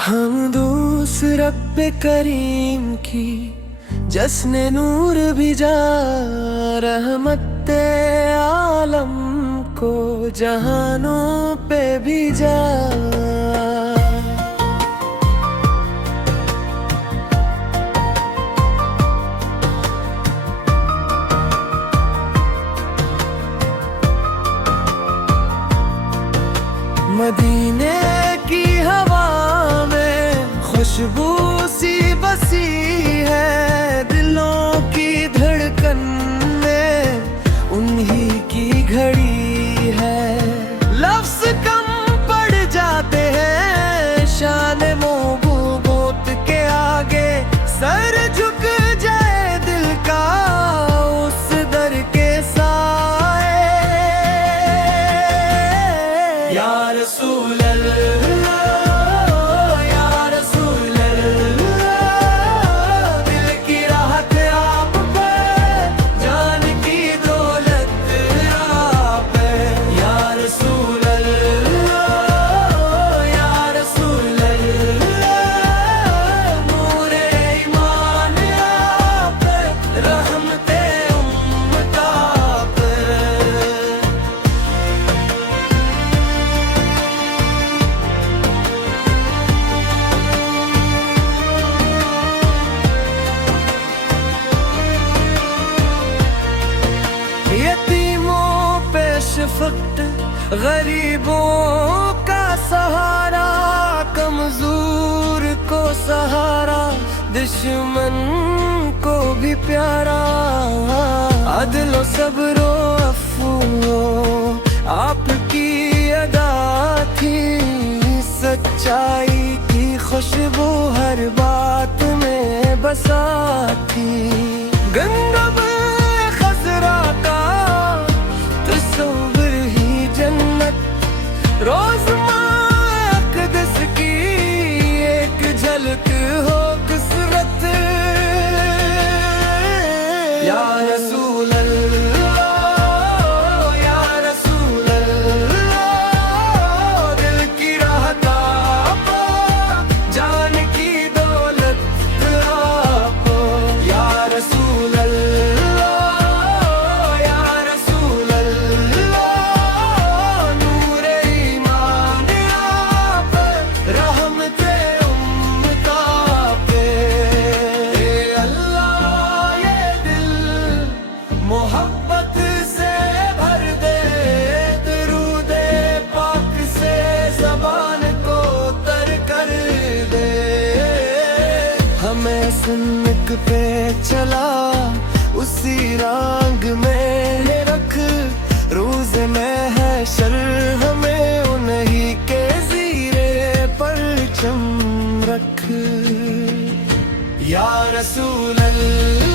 हम दूस रब्बे करीम की जस्ने नूर भी जा, रहमते आलम को जहानों पे भी जा। मदीने की हवा में खुशबू सी बसी है, दिलों की धड़कन में उन्हीं की घड़ी है। लफ्ज़ कम पड़ जाते हैं शान मोहब्बत के आगे, सर झुक जाए दिल का उस दर के साए। या रसूल शफ़क़त, गरीबों का सहारा, कमजोर को सहारा, दुश्मन को भी प्यारा। अदलो सब्रो अफ़्फ़ो आपकी अदा थी, सच्चाई की खुशबू हर बात में बसा थी। गंगब खज़रा का तस्वीर ही जन्नत, रोज़ अक़दस की एक झलक हो कसरत। या रसूल अल्लाह, या रसूल अल्लाह, दिल की राहत आप, जान की दौलत आप। या रसूल मोहब्बत से भर दे, दरूदे पाक से ज़बान को तर कर दे। हमें सुन्नत पे चला उसी रंग में रख, रोज़ में है शर हमें उन्हीं के ज़ीरे परचम रख। या रसूल अल्लाह।